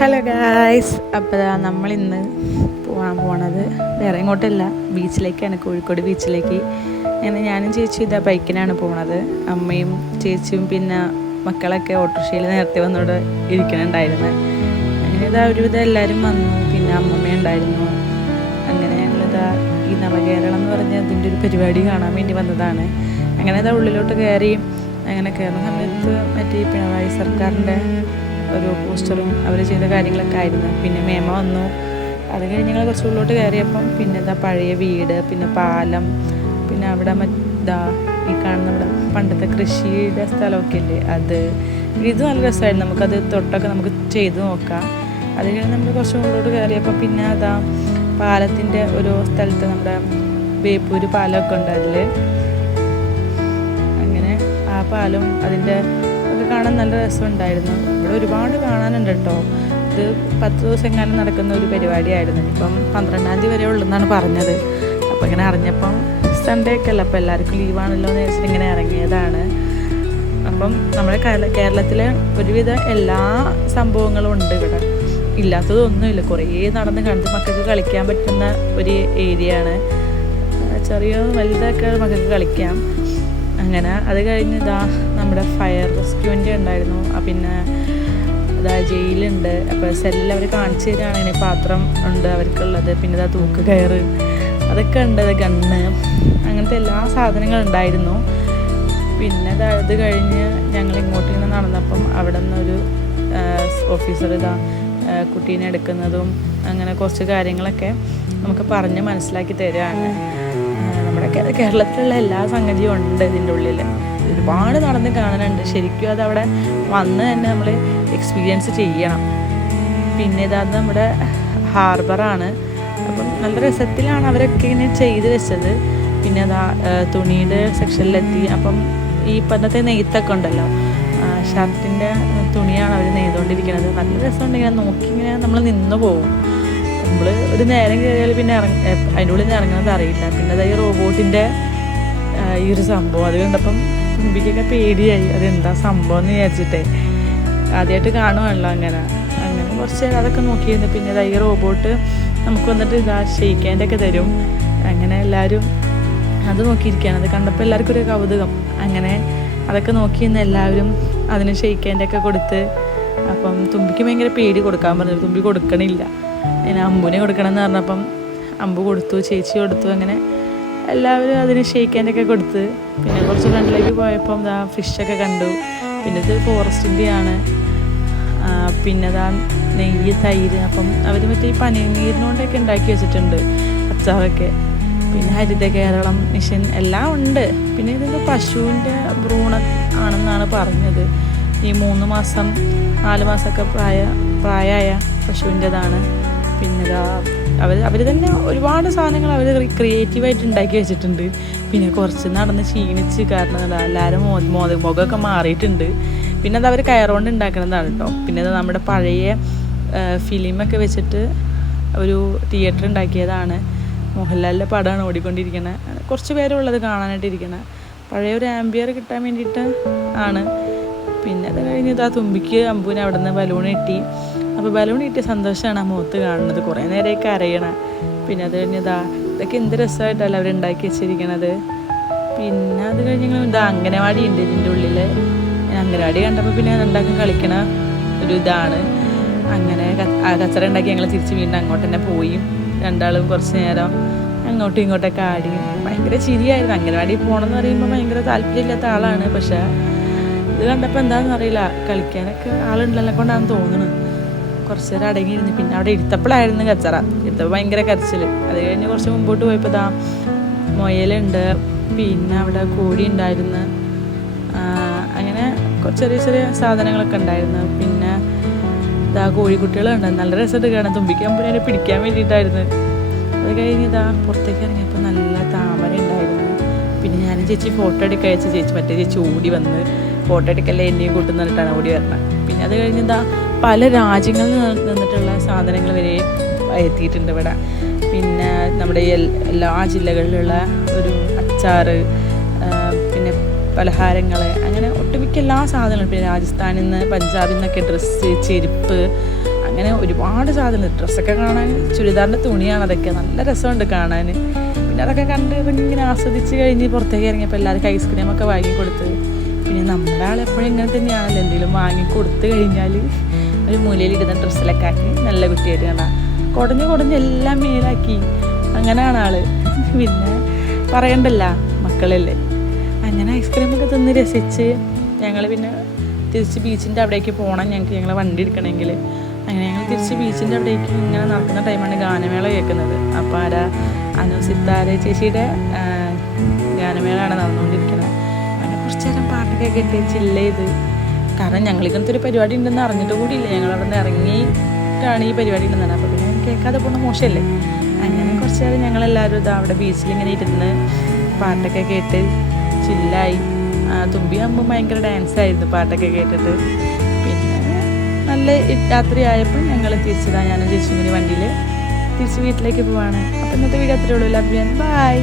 Hello guys, അപ്പോൾ നമ്മളിന്ന് പോകാൻ പോണത് വേറെ ഇങ്ങോട്ടല്ല, ബീച്ചിലേക്കാണ്, കോഴിക്കോട് ബീച്ചിലേക്ക്. അങ്ങനെ ഞാനും ചേച്ചി ഇതാ ബൈക്കിനാണ് പോണത്. അമ്മയും ചേച്ചിയും പിന്നെ മക്കളൊക്കെ ഓട്ടോറിക്ഷയിൽ നേരത്തെ വന്നോടെ ഇരിക്കണുണ്ടായിരുന്നു. അങ്ങനെ ഇതാ ഒരുവിധം എല്ലാവരും വന്നു, പിന്നെ അമ്മമ്മ ഉണ്ടായിരുന്നു. അങ്ങനെ ഞങ്ങളിതാ ഈ നവകേരളം എന്ന് പറഞ്ഞ അതിൻ്റെ ഒരു പരിപാടി കാണാൻ വേണ്ടി വന്നതാണ്. അങ്ങനെ ഇതാ ഉള്ളിലോട്ട് കയറി. അങ്ങനെ കയറുന്ന സമയത്ത് മറ്റേ പിണറായി സർക്കാരിൻ്റെ ഒരു പോസ്റ്ററും അവർ ചെയ്ത കാര്യങ്ങളൊക്കെ ആയിരുന്നു. പിന്നെ മേമ വന്നു. അത് കഴിഞ്ഞ് ഞങ്ങൾ കുറച്ച് ഉള്ളിലോട്ട് കയറിയപ്പം പിന്നെ ഇതാ പഴയ വീട്, പിന്നെ പാലം, പിന്നെ അവിടെ ഈ കാണുന്ന ഇവിടെ പണ്ടത്തെ കൃഷിയുടെ സ്ഥലമൊക്കെ ഇല്ലേ, ഇത് നല്ല രസമായിരുന്നു. നമുക്കത് തൊട്ടൊക്കെ നമുക്ക് ചെയ്ത് നോക്കാം. അത് കഴിഞ്ഞ് നമ്മൾ കുറച്ച് ഉള്ളിലോട്ട് കയറിയപ്പോൾ പിന്നെ അതാ പാലത്തിൻ്റെ ഒരു സ്ഥലത്ത് നമ്മുടെ ബേപ്പൂര് പാലമൊക്കെ ഉണ്ട്. അതിൽ അങ്ങനെ ആ പാലം അതിൻ്റെ ഒക്കെ കാണാൻ നല്ല രസമുണ്ടായിരുന്നു. ഇവിടെ ഒരുപാട് കാണാനുണ്ട് കേട്ടോ. ഇത് 10 ദിവസം എങ്ങാനും നടക്കുന്ന ഒരു പരിപാടിയായിരുന്നു. ഇപ്പം 12-ാം തീയതി വരെ ഉള്ളെന്നാണ് പറഞ്ഞത്. അപ്പോൾ ഇങ്ങനെ അറിഞ്ഞപ്പം സൺഡേ ഒക്കെ അല്ല, അപ്പോൾ എല്ലാവർക്കും ലീവാണല്ലോ എന്ന് വെച്ചിട്ട് ഇങ്ങനെ ഇറങ്ങിയതാണ്. അപ്പം നമ്മുടെ കേരളത്തിലെ ഒരുവിധ എല്ലാ സംഭവങ്ങളും ഉണ്ട് ഇവിടെ. ഇല്ലാത്തതൊന്നുമില്ല. കുറേ നടന്ന് കണ്ട് മക്കൾക്ക് കളിക്കാൻ പറ്റുന്ന ഒരു ഏരിയയാണ്. ചെറിയ വലുതൊക്കെ മക്കൾക്ക് കളിക്കാം. അങ്ങനെ അത് കഴിഞ്ഞ് നമ്മുടെ ഫയർ റെസ്ക്യൂവിൻ്റെ ഉണ്ടായിരുന്നു. പിന്നെ ജയിലുണ്ട്. അപ്പോൾ സെല്ലിൽ അവർ കാണിച്ചു തരികയാണ്. ഇങ്ങനെ പാത്രം ഉണ്ട് അവർക്കുള്ളത്. പിന്നെ തൂക്ക് കയറ് അതൊക്കെ ഉണ്ട്, ഗണ്ണ്, അങ്ങനത്തെ എല്ലാ സാധനങ്ങളും ഉണ്ടായിരുന്നു. പിന്നെ അത് കഴിഞ്ഞ് ഞങ്ങൾ ഇങ്ങോട്ട് ഇങ്ങനെ നടന്നപ്പം അവിടെ നിന്നൊരു ഓഫീസർ കുട്ടീനെ എടുക്കുന്നതും അങ്ങനെ കുറച്ച് കാര്യങ്ങളൊക്കെ നമുക്ക് പറഞ്ഞ് മനസ്സിലാക്കി തരികയാണ്. നമ്മുടെ കേരളത്തിലുള്ള എല്ലാ സംഗതിയും ഉണ്ട് ഇതിൻ്റെ ഉള്ളിൽ. ഒരുപാട് നടന്ന് കാണാനുണ്ട്. ശരിക്കും അതവിടെ വന്ന് തന്നെ നമ്മൾ എക്സ്പീരിയൻസ് ചെയ്യണം. പിന്നെ അത് നമ്മുടെ ഹാർബറാണ്. അപ്പം നല്ല രസത്തിലാണ് അവരൊക്കെ ഇങ്ങനെ ചെയ്ത് വെച്ചത്. പിന്നെ തുണിയുടെ സെക്ഷനിലെത്തി. അപ്പം ഈ പണ്ടത്തെ നെയ്ത്തൊക്കെ ഉണ്ടല്ലോ, ഷർട്ടിൻ്റെ തുണിയാണ് അവർ നെയ്തുകൊണ്ടിരിക്കുന്നത്. നല്ല രസമുണ്ട്. ഇങ്ങനെ നോക്കി ഇങ്ങനെ നമ്മൾ നിന്ന് പോകും. നമ്മൾ ഒരു നേരം കയറിയാൽ പിന്നെ അതിൻ്റെ ഉള്ളിൽ നിന്ന് ഇറങ്ങുന്നത് അറിയില്ല. പിന്നെ ഈ റോബോട്ടിൻ്റെ ഈ ഒരു സംഭവം അത് കണ്ടപ്പം തുമ്പിക്കൊക്കെ പേടിയായി. അതെന്താ സംഭവം എന്ന് വിചാരിച്ചിട്ടേ, ആദ്യമായിട്ട് കാണുവാണല്ലോ. അങ്ങനെ കുറച്ച് അതൊക്കെ നോക്കിയിരുന്നു. പിന്നെ ഈ റോബോട്ട് നമുക്ക് വന്നിട്ട് ഷെയ്ക്കാൻ്റെ ഒക്കെ തരും. അങ്ങനെ എല്ലാവരും അത് നോക്കിയിരിക്കുകയാണ്. അത് കണ്ടപ്പോൾ എല്ലാവർക്കും ഒരു കൗതുകം. അങ്ങനെ അതൊക്കെ നോക്കിയിരുന്ന എല്ലാവരും അതിന് ഷെയ്ക്കാൻ്റെ ഒക്കെ കൊടുത്ത്. അപ്പം തുമ്പിക്ക് ഭയങ്കര പേടി കൊടുക്കാൻ പറഞ്ഞു. തുമ്പി കൊടുക്കണില്ല. അതിന് അമ്പുവിനെ കൊടുക്കണം എന്ന് പറഞ്ഞപ്പം അമ്പു കൊടുത്തു, ചേച്ചി കൊടുത്തു. അങ്ങനെ എല്ലാവരും അതിന് ഷെയ്ക്കാൻ്റെ ഒക്കെ കൊടുത്ത്. പിന്നെ കുറച്ച് ഫ്രണ്ടിലേക്ക് പോയപ്പം ഫിഷൊക്കെ കണ്ടു. പിന്നെ ഇത് ഫോറസ്റ്റിൻ്റെയാണ്. പിന്നെ നെയ്യ്, തൈര്. അപ്പം അവർ മറ്റേ ഈ പനിനീരിനോണ്ടൊക്കെ ഉണ്ടാക്കി വെച്ചിട്ടുണ്ട് അച്ചാറൊക്കെ. പിന്നെ ഹരിത കേരളം മിഷൻ എല്ലാം ഉണ്ട്. പിന്നെ ഇത് പശുവിൻ്റെ ഭ്രൂണ ആണെന്നാണ് പറഞ്ഞത്. ഈ 3 മാസം 4 മാസമൊക്കെ പ്രായമായ പശുവിൻ്റെതാണ്. പിന്നെ അവർ തന്നെ ഒരുപാട് സാധനങ്ങൾ അവർ ക്രിയേറ്റീവായിട്ട് ഉണ്ടാക്കി വെച്ചിട്ടുണ്ട്. പിന്നെ കുറച്ച് നടന്ന് ക്ഷീണിച്ച്, കാരണം എല്ലാവരും മുഖമൊക്കെ മാറിയിട്ടുണ്ട്. പിന്നെ അവർ കയറുകൊണ്ട് ഉണ്ടാക്കുന്നതാണ് കേട്ടോ. പിന്നെ നമ്മുടെ പഴയ ഫിലിമൊക്കെ വെച്ചിട്ട് ഒരു തിയേറ്റർ ഉണ്ടാക്കിയതാണ്. മോഹൻലാലിൻ്റെ പടമാണ് ഓടിക്കൊണ്ടിരിക്കുന്നത്. കുറച്ച് പേരുള്ളത് കാണാനായിട്ടിരിക്കുന്നത്. പഴയ ഒരു ആംബിയർ കിട്ടാൻ വേണ്ടിയിട്ട് ആണ്. പിന്നെ അത് കഴിഞ്ഞ് തുമ്പിക്ക് അമ്പൂന് അവിടെ നിന്ന് ബലൂൺ കിട്ടി. അപ്പോൾ ബലൂൺ കിട്ടിയ സന്തോഷമാണ് ആ മുഖത്ത് കാണുന്നത്. കുറേ നേരമൊക്കെ അറിയണം. പിന്നെ അത് കഴിഞ്ഞ് ഇതൊക്കെ എന്ത് രസമായിട്ടല്ല അവർ ഉണ്ടാക്കി വെച്ചിരിക്കണത്. പിന്നെ അത് കഴിഞ്ഞ് അംഗനവാടി ഉണ്ട് ഇതിൻ്റെ ഉള്ളിൽ. അംഗനവാടി കണ്ടപ്പോൾ പിന്നെ രണ്ടാക്കും കളിക്കണ ഒരു ഇതാണ്. അങ്ങനെ കച്ചറ ഉണ്ടാക്കി ഞങ്ങൾ തിരിച്ച് വീണ്ടും അങ്ങോട്ട് തന്നെ പോയി. രണ്ടാളും കുറച്ച് നേരം അങ്ങോട്ടും ഇങ്ങോട്ടൊക്കെ ആടി. ഭയങ്കര ചിരിയായിരുന്നു. അംഗനവാടി പോകണമെന്ന് പറയുമ്പോൾ ഭയങ്കര താല്പര്യമില്ലാത്ത ആളാണ്. പക്ഷേ ഇത് കണ്ടപ്പോൾ എന്താണെന്ന് അറിയില്ല, കളിക്കാനൊക്കെ ആളുണ്ടല്ലോ കൊണ്ടാണെന്ന് തോന്നുന്നു. കുറച്ച് നേരം അടങ്ങിയിരുന്നു. പിന്നെ അവിടെ ഇരുത്തപ്പോഴായിരുന്നു കച്ചറ. ഇരുത്തപ്പോൾ ഭയങ്കര കരച്ചിൽ. അത് കഴിഞ്ഞ് കുറച്ച് മുമ്പോട്ട് പോയപ്പോൾ മുയലുണ്ട്. പിന്നെ അവിടെ കോഴി ഉണ്ടായിരുന്നു. അങ്ങനെ ചെറിയ ചെറിയ സാധനങ്ങളൊക്കെ ഉണ്ടായിരുന്നു. പിന്നെ കോഴിക്കുട്ടികളുണ്ട്. നല്ല രസമായിട്ട് കാണാൻ. തുമ്പിക്കുമ്പോൾ അതിനെ പിടിക്കാൻ വേണ്ടിയിട്ടായിരുന്നു. അത് കഴിഞ്ഞ് പുറത്തേക്ക് ഇറങ്ങിയപ്പോൾ നല്ല താമര ഉണ്ടായിരുന്നു. പിന്നെ ഞാനും ചേച്ചി ഫോട്ടോ എടുക്കാൻ അയച്ച മറ്റേ ചേച്ചി ഓടി വന്ന് ഫോട്ടോ എടുക്കല്ലേ എന്നെയും കൂട്ടുന്നിട്ടാണ് ഓടി വരണം. പിന്നെ അത് കഴിഞ്ഞ് പല രാജ്യങ്ങളിൽ നിന്നിട്ടുള്ള സാധനങ്ങൾ വരെ എത്തിയിട്ടുണ്ട് ഇവിടെ. പിന്നെ നമ്മുടെ എല്ലാ ജില്ലകളിലുള്ള ഒരു അച്ചാറ്, പിന്നെ പലഹാരങ്ങൾ, അങ്ങനെ ഒട്ടുമിക്ക എല്ലാ സാധനങ്ങളും. പിന്നെ രാജസ്ഥാനിൽ നിന്ന്, പഞ്ചാബിൽ നിന്നൊക്കെ ഡ്രസ്സ്, ചെരുപ്പ്, അങ്ങനെ ഒരുപാട് സാധനം, ഡ്രസ്സൊക്കെ കാണാൻ, ചുരിദാറിൻ്റെ തുണിയാണ് അതൊക്കെ, നല്ല രസമുണ്ട് കാണാൻ. പിന്നെ അതൊക്കെ കണ്ട് ഇങ്ങനെ ആസ്വദിച്ച് കഴിഞ്ഞ് പുറത്തേക്ക് ഇറങ്ങിയപ്പോൾ എല്ലാവർക്കും ഐസ്ക്രീമൊക്കെ വാങ്ങിക്കൊടുത്ത്. പിന്നെ നമ്മുടെ ആളെപ്പോഴും ഇങ്ങനെ തന്നെയാണല്ലോ, എന്തെങ്കിലും വാങ്ങിക്കൊടുത്ത് കഴിഞ്ഞാൽ ഒരു മൂലയിലിരുന്ന ഡ്രസ്സിലൊക്കെ ആക്കി നല്ല കുട്ടിയായിട്ട് കാണാം, കുടഞ്ഞ് എല്ലാം മേലാക്കി, അങ്ങനെയാണ് ആള്. പിന്നെ പറയണ്ടല്ല, മക്കളല്ലേ. അങ്ങനെ ഐസ്ക്രീമൊക്കെ തിന്ന് രസിച്ച് ഞങ്ങൾ പിന്നെ തിരിച്ച് ബീച്ചിൻ്റെ അവിടേക്ക് പോകണം, ഞങ്ങളെ വണ്ടി എടുക്കണമെങ്കിൽ. അങ്ങനെ ഞങ്ങൾ തിരിച്ച് ബീച്ചിൻ്റെ അവിടേക്ക് ഇങ്ങനെ നടക്കുന്ന ടൈമാണ് ഗാനമേള കേൾക്കുന്നത്. അപ്പോൾ അനുസിത്താരെ ചേച്ചിയുടെ ഗാനമേളയാണ് നടന്നുകൊണ്ടിരിക്കുന്നത്. അങ്ങനെ കുറച്ച് നേരം പാട്ടൊക്കെ കേട്ട് ചില്ല് ചെയ്ത്, കാരണം ഞങ്ങൾ ഇങ്ങനത്തെ ഒരു പരിപാടി ഉണ്ടെന്ന് അറിഞ്ഞിട്ട് കൂടിയില്ല, ഞങ്ങൾ അവിടെ നിന്ന് ഇറങ്ങിയിട്ടാണ് ഈ പരിപാടി ഉണ്ടെന്നാണ്. അപ്പോൾ പിന്നെ കേൾക്കാതെ പോകുന്ന മോശമല്ലേ. അങ്ങനെ കുറച്ച് നേരം ഞങ്ങളെല്ലാവരും അവിടെ ബീച്ചിലിങ്ങനെ ഇരുന്ന് പാട്ടൊക്കെ കേട്ട് ചില്ലായി. തുമ്പിയാകുമ്പോൾ ഭയങ്കര ഡാൻസായിരുന്നു പാട്ടൊക്കെ കേട്ടിട്ട്. പിന്നെ നല്ല രാത്രിയായപ്പോൾ ഞങ്ങൾ തിരിച്ചതാണ്, ഞാനും ചേച്ചിയും കൂടി വണ്ടിയിൽ തിരിച്ച് വീട്ടിലേക്ക് പോവാണ്. അപ്പോൾ ഇന്നത്തെ വീഡിയോ അത്രയേ ഉള്ളൂ. Love you and by.